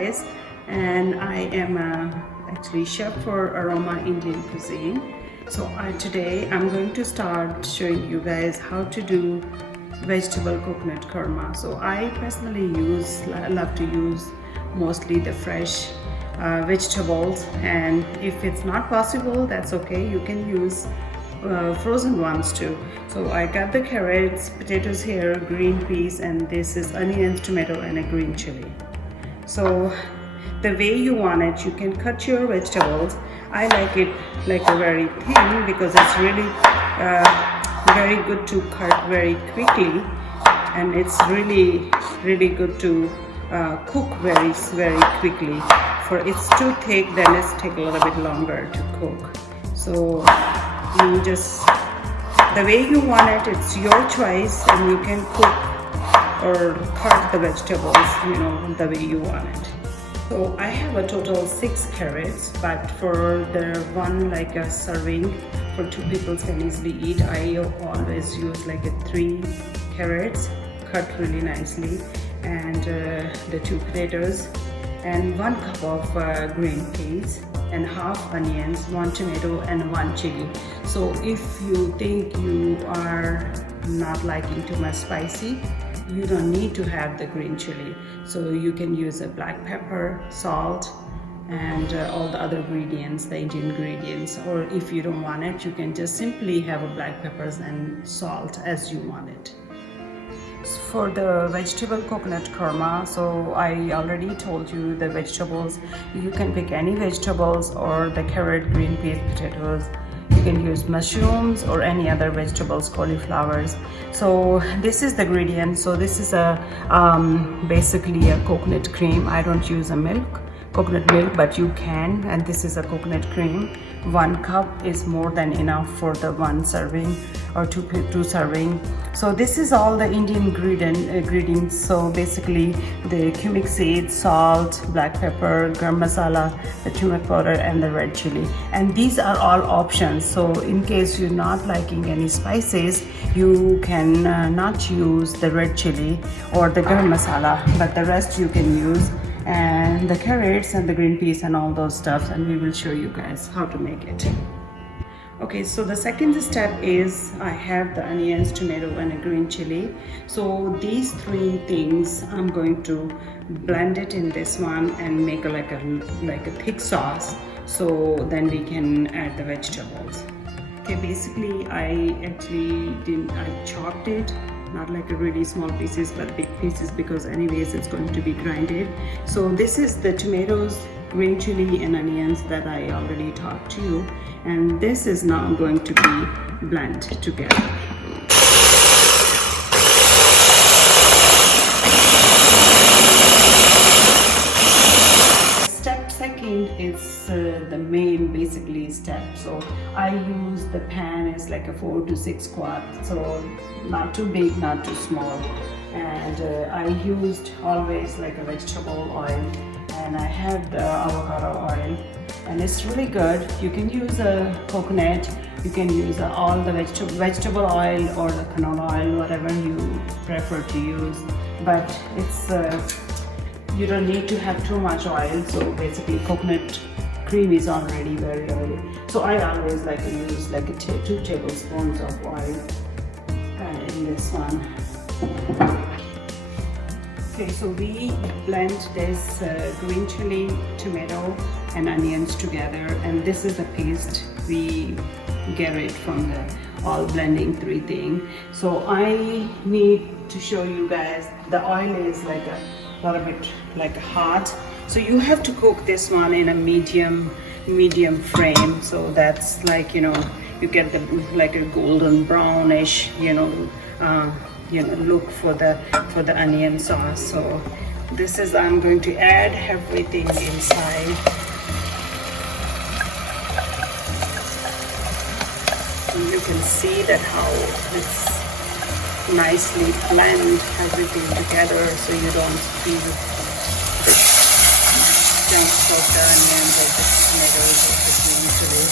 guys, and I am actually chef for Aroma Indian Cuisine. So today I'm going to start showing you guys how to do vegetable coconut korma. So I personally love to use mostly the fresh vegetables, and if it's not possible, that's okay, you can use frozen ones too. So I got the carrots, potatoes here, green peas, and this is onions, tomato, and a green chili. So the way you want it, you can cut your vegetables. I like it like a very thin because it's really very good to cut very quickly, and it's really good to cook very quickly. For it's too thick, then it's take a little bit longer to cook. So you just, the way you want it, it's your choice, and you can cook or cut the vegetables, the way you want it. So I have a total 6 carrots, but for the one like a serving for 2 people can easily eat, I always use like 3 carrots cut really nicely, and the 2 potatoes, and 1 cup of green peas, and half onions, 1 tomato, and 1 chili. So if you think you are not liking too much spicy, you don't need to have the green chili. So you can use a black pepper, salt, and all the other ingredients, the Indian ingredients. Or if you don't want it, you can just simply have a black peppers and salt as you want it. For the vegetable coconut korma, so I already told you the vegetables. You can pick any vegetables, or the carrot, green peas, potatoes. You can use mushrooms or any other vegetables, cauliflowers. So this is the ingredient. So this is a basically a coconut cream. I don't use a coconut milk, but you can, and this is a coconut cream. 1 cup is more than enough for the 1 serving or 2 serving. So this is all the Indian ingredients. So basically the cumin seeds, salt, black pepper, garam masala, the turmeric powder, and the red chili. And these are all options. So in case you're not liking any spices, you can not use the red chili or the garam masala, but the rest you can use, and the carrots and the green peas and all those stuff, and we will show you guys how to make it. Okay, so the second step is I have the onions, tomato, and a green chili. So these 3 things I'm going to blend it in this one and make like a thick sauce, so then we can add the vegetables. Okay, basically I chopped it, not like a really small pieces but big pieces, because anyways it's going to be grinded. So this is the tomatoes, green chili, and onions that I already talked to you, and this is now going to be blended together. Step second is the main basically step. So I use the pan is like a 4 to 6 quart, so not too big, not too small, and I used always like a vegetable oil, and I have the avocado oil, and it's really good. You can use a coconut, you can use all the vegetable oil or the canola oil, whatever you prefer to use, but it's you don't need to have too much oil. So basically coconut cream is already very oily, so I always like to use like 2 tablespoons of oil in this one. Okay, so we blend this green chili, tomato, and onions together, and this is a paste we get it from the all blending 3 thing. So I need to show you guys, the oil is like a little bit like hot, so you have to cook this one in a medium frame, so that's like you get the like a golden brownish look for the onion sauce. So this is, I'm going to add everything inside. And you can see that how it's nicely blend everything together, so you don't feel the chunks of the onions or the tomatoes or the green chili.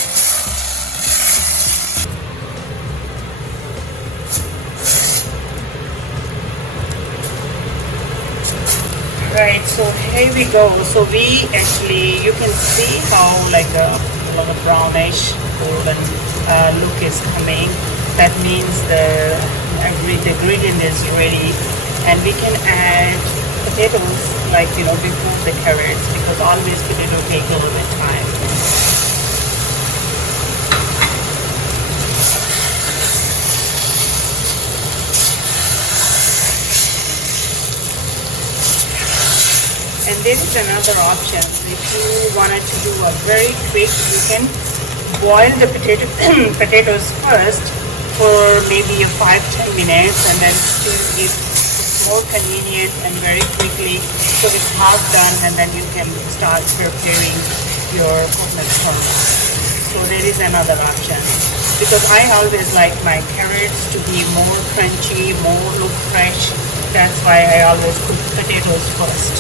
Right, So here we go. So we actually, you can see how like a brownish golden look is coming. That means the ingredient is ready, and we can add potatoes like before the carrots, because always potato take a little bit time. And this is another option. If you wanted to do a very quick, you can boil the potatoes first for maybe 5-10 minutes, and then steam it more convenient and very quickly. So it's half done, and then you can start preparing your coconut korma. So there is another option, because I always like my carrots to be more crunchy, more look fresh. That's why I always cook potatoes first.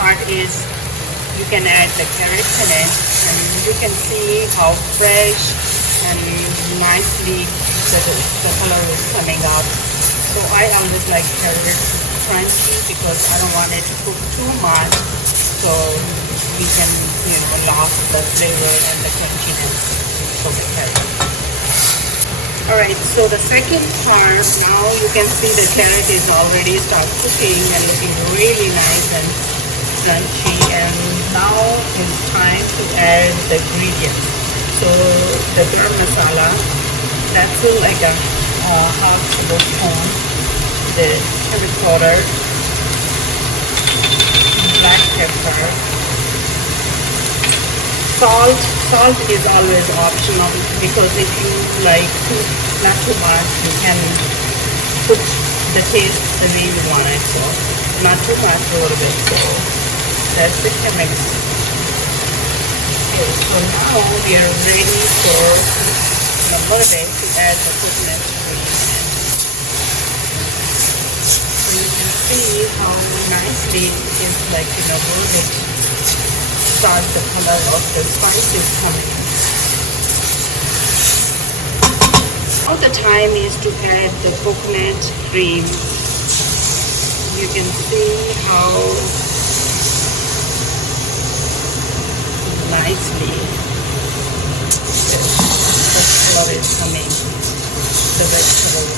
Part is you can add the carrots in it, and you can see how fresh and nicely the color is coming up. So I always like carrots crunchy because I don't want it to cook too much, so we can lost the flavor and the crunchiness of the carrot. Alright, so the second part, now you can see the carrot is already start cooking and looking really nice and crunchy, and now it's time to add the ingredients. So the garam masala, that's like a half tablespoon, the chili powder, black pepper, salt. Salt is always optional, because if you like not too much, you can put the taste the way you want it. So not too much, a little bit. So that's it, mix. Okay, so now we are ready for a little bit to add the coconut cream. So you can see how nicely it is like a little bit start the color of the spices coming. Now the time is to add the coconut cream. You can see how nicely the color is coming, the vegetable.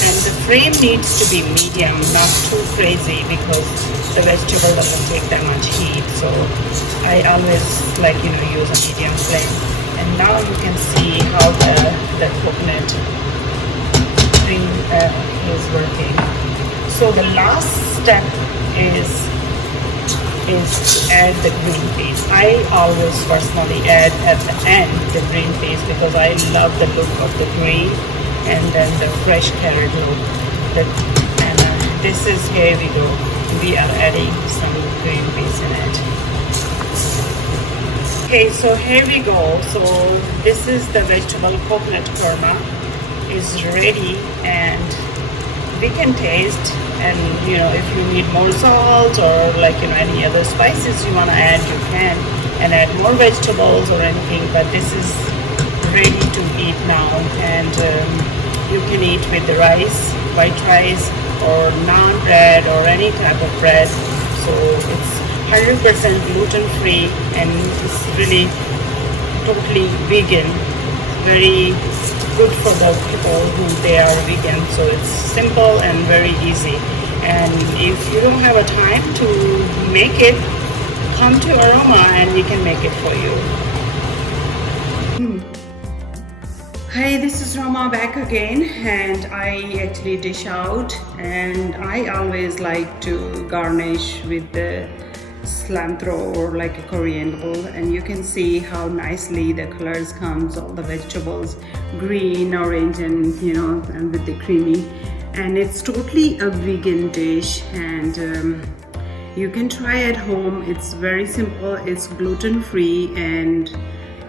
And the flame needs to be medium, not too crazy, because the vegetable doesn't take that much heat. So I always like use a medium flame. And now you can see how the coconut cream is working. So the last step is to add the green peas. I always personally add at the end the green peas, because I love the look of the green and then the fresh carrot look. And this is, here we go, we are adding some green peas in it. Okay, so here we go. So this is the vegetable coconut korma is ready, and we can taste. And if you need more salt or any other spices you want to add, you can, and add more vegetables or anything. But this is ready to eat now, and you can eat with the rice, white rice, or naan bread, or any type of bread. So it's 100% gluten free, and it's really totally vegan, very good for the people who they are vegan. So it's simple and very easy. And if you don't have a time to make it, come to Aroma and we can make it for you. Hi, this is Rama back again, and I actually dish out, and I always like to garnish with the cilantro or like a coriander, and you can see how nicely the colors comes, all the vegetables, green, orange, and and with the creamy. And it's totally a vegan dish, and you can try at home. It's very simple, it's gluten free, and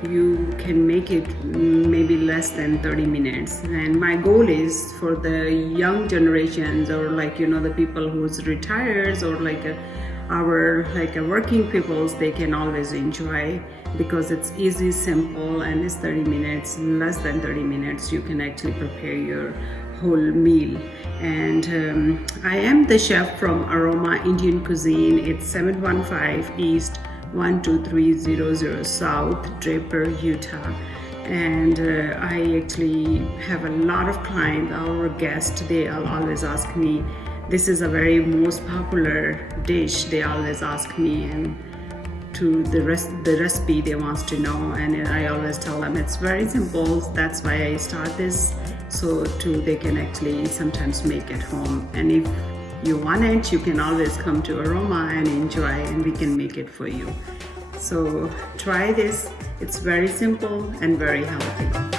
you can make it maybe less than 30 minutes. And my goal is for the young generations, or the people who's retires, or our working peoples, they can always enjoy, because it's easy, simple, and it's 30 minutes, less than 30 minutes. You can actually prepare your whole meal. And I am the chef from Aroma Indian Cuisine. It's 715 East 12300 South, Draper, Utah. And I actually have a lot of clients, our guests, they always ask me, this is a very most popular dish, they always ask me, and to the recipe they want to know, and I always tell them it's very simple. That's why I start this, so they can actually sometimes make at home. And if you want it, you can always come to Aroma and enjoy, and we can make it for you. So try this, it's very simple and very healthy.